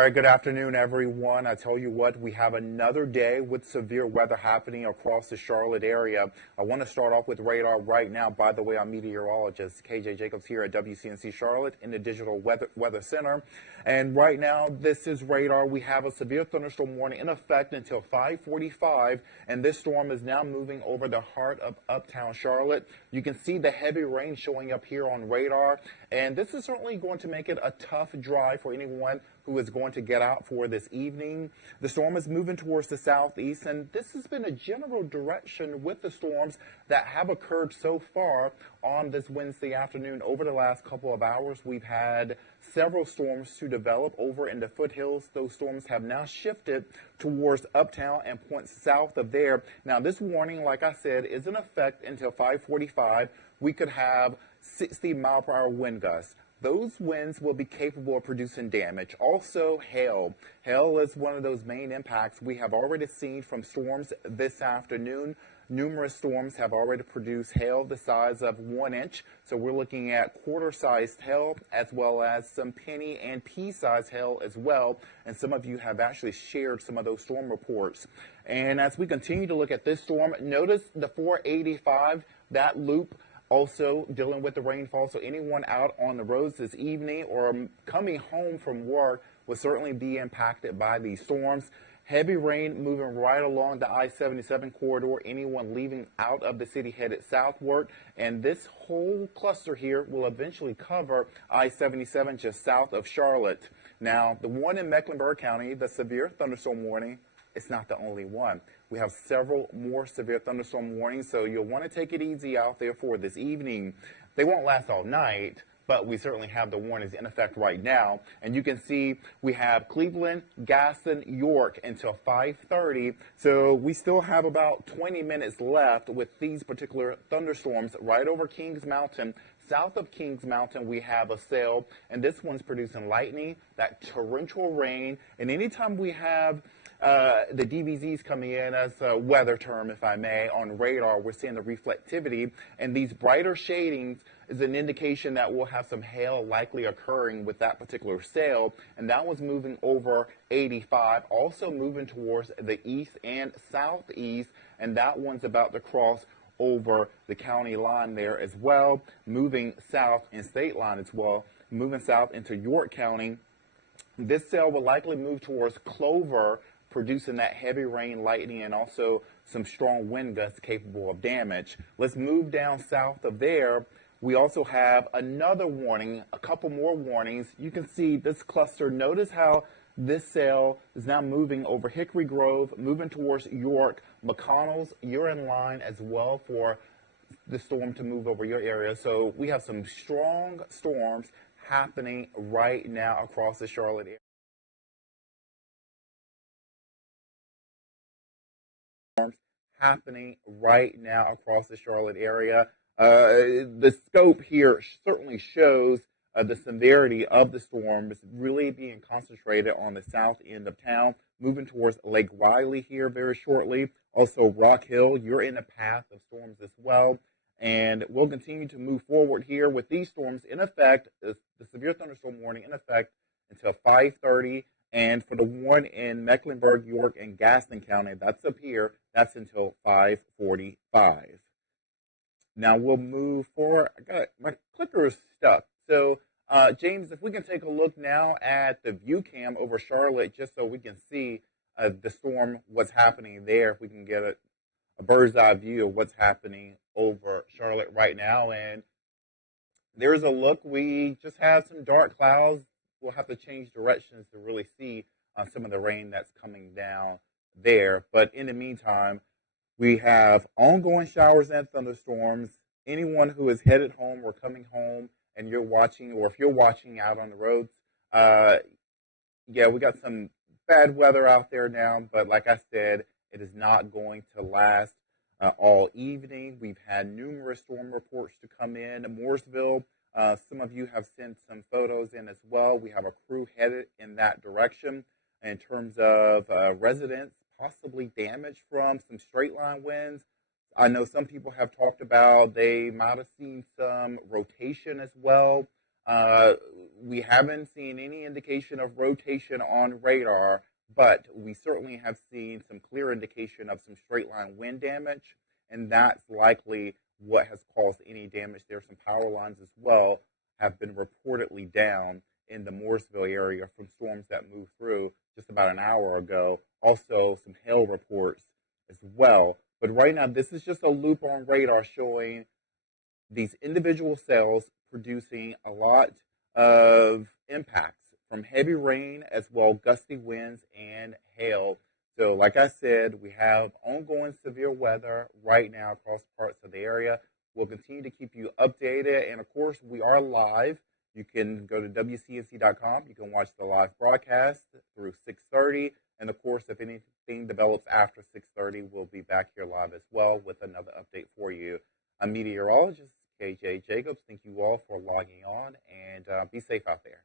All right, good afternoon, everyone. I tell you what, we have another day with severe weather happening across the Charlotte area. I want to start off with radar right now. By the way, I'm meteorologist KJ Jacobs here at WCNC Charlotte in the Digital Weather Center. And right now, this is radar. We have a severe thunderstorm warning in effect until 5:45, and this storm is now moving over the heart of uptown Charlotte. You can see the heavy rain showing up here on radar, and this is certainly going to make it a tough drive for anyone who is going to get out for this evening. The storm is moving towards the southeast, and this has been a general direction with the storms that have occurred so far on this Wednesday afternoon. Over the last couple of hours, we've had several storms to develop over in the foothills. Those storms have now shifted towards uptown and points south of there. Now, this warning, like I said, is in effect until 5:45. We could have 60-mile-per-hour wind gusts. Those winds will be capable of producing damage. Also, hail. Hail is one of those main impacts we have already seen from storms this afternoon. Numerous storms have already produced hail the size of 1 inch. So we're looking at quarter-sized hail as well as some penny and pea-sized hail as well. And some of you have actually shared some of those storm reports. And as we continue to look at this storm, notice the 485, that loop, also dealing with the rainfall. So anyone out on the roads this evening or coming home from work will certainly be impacted by these storms. Heavy rain moving right along the I-77 corridor. Anyone leaving out of the city headed southward. And this whole cluster here will eventually cover I-77 just south of Charlotte. Now, the one in Mecklenburg County, the severe thunderstorm warning, it's not the only one. We have several more severe thunderstorm warnings, so you'll want to take it easy out there for this evening. They won't last all night, but we certainly have the warnings in effect right now. And you can see we have Cleveland, Gaston, York until 5:30. So we still have about 20 minutes left with these particular thunderstorms right over Kings Mountain. South of Kings Mountain, we have a cell, and this one's producing lightning, that torrential rain. And anytime we have the DVZs coming in as a weather term, if I may, on radar, we're seeing the reflectivity, and these brighter shadings is an indication that we'll have some hail likely occurring with that particular cell, and that was moving over 85, also moving towards the east and southeast, and that one's about to cross over the county line there as well, moving south and state line as well, moving south into York County. This cell will likely move towards Clover, producing that heavy rain, lightning, and also some strong wind gusts capable of damage. Let's move down south of there. We also have another warning, a couple more warnings. You can see this cluster. Notice how this cell is now moving over Hickory Grove, moving towards York. McConnell's, you're in line as well for the storm to move over your area. So we have some strong storms happening right now across the Charlotte area. Happening right now across the Charlotte area. The scope here certainly shows the severity of the storm is really being concentrated on the south end of town, moving towards Lake Wiley here very shortly. Also, Rock Hill, you're in the path of storms as well. And we'll continue to move forward here with these storms in effect, the severe thunderstorm warning in effect until 5:30. And for the one in Mecklenburg, York, and Gaston County, that's up here, that's until 5:45. Now we'll move forward. My clicker is stuck. So, James, if we can take a look now at the view cam over Charlotte, just so we can see the storm, what's happening there, if we can get a bird's eye view of what's happening over Charlotte right now. And there's a look. We just have some dark clouds. We'll have to change directions to really see some of the rain that's coming down there. But in the meantime, we have ongoing showers and thunderstorms. Anyone who is headed home or coming home and you're watching, or if you're watching out on the roads, yeah, we got some bad weather out there now. But like I said, it is not going to last all evening. We've had numerous storm reports to come in. Mooresville, some of you have sent some photos in as well. We have a crew headed in that direction in terms of residents possibly damaged from some straight line winds. I know some people have talked about they might have seen some rotation as well Uh, we haven't seen any indication of rotation on radar, but we certainly have seen some clear indication of some straight line wind damage, and that's likely what has caused any damage there. Some power lines as well have been reportedly down in the Mooresville area from storms that moved through just about an hour ago. Also, some hail reports as well. But right now, this is just a loop on radar showing these individual cells producing a lot of impacts from heavy rain as well gusty winds and hail. So like I said, we have ongoing severe weather right now across parts of the area. We'll continue to keep you updated, and of course we are live. You can go to wcnc.com. You can watch the live broadcast through 6:30, and of course if anything develops after 6:30, we'll be back here live as well with another update for you. I'm meteorologist KJ Jacobs. Thank you all for logging on, and be safe out there.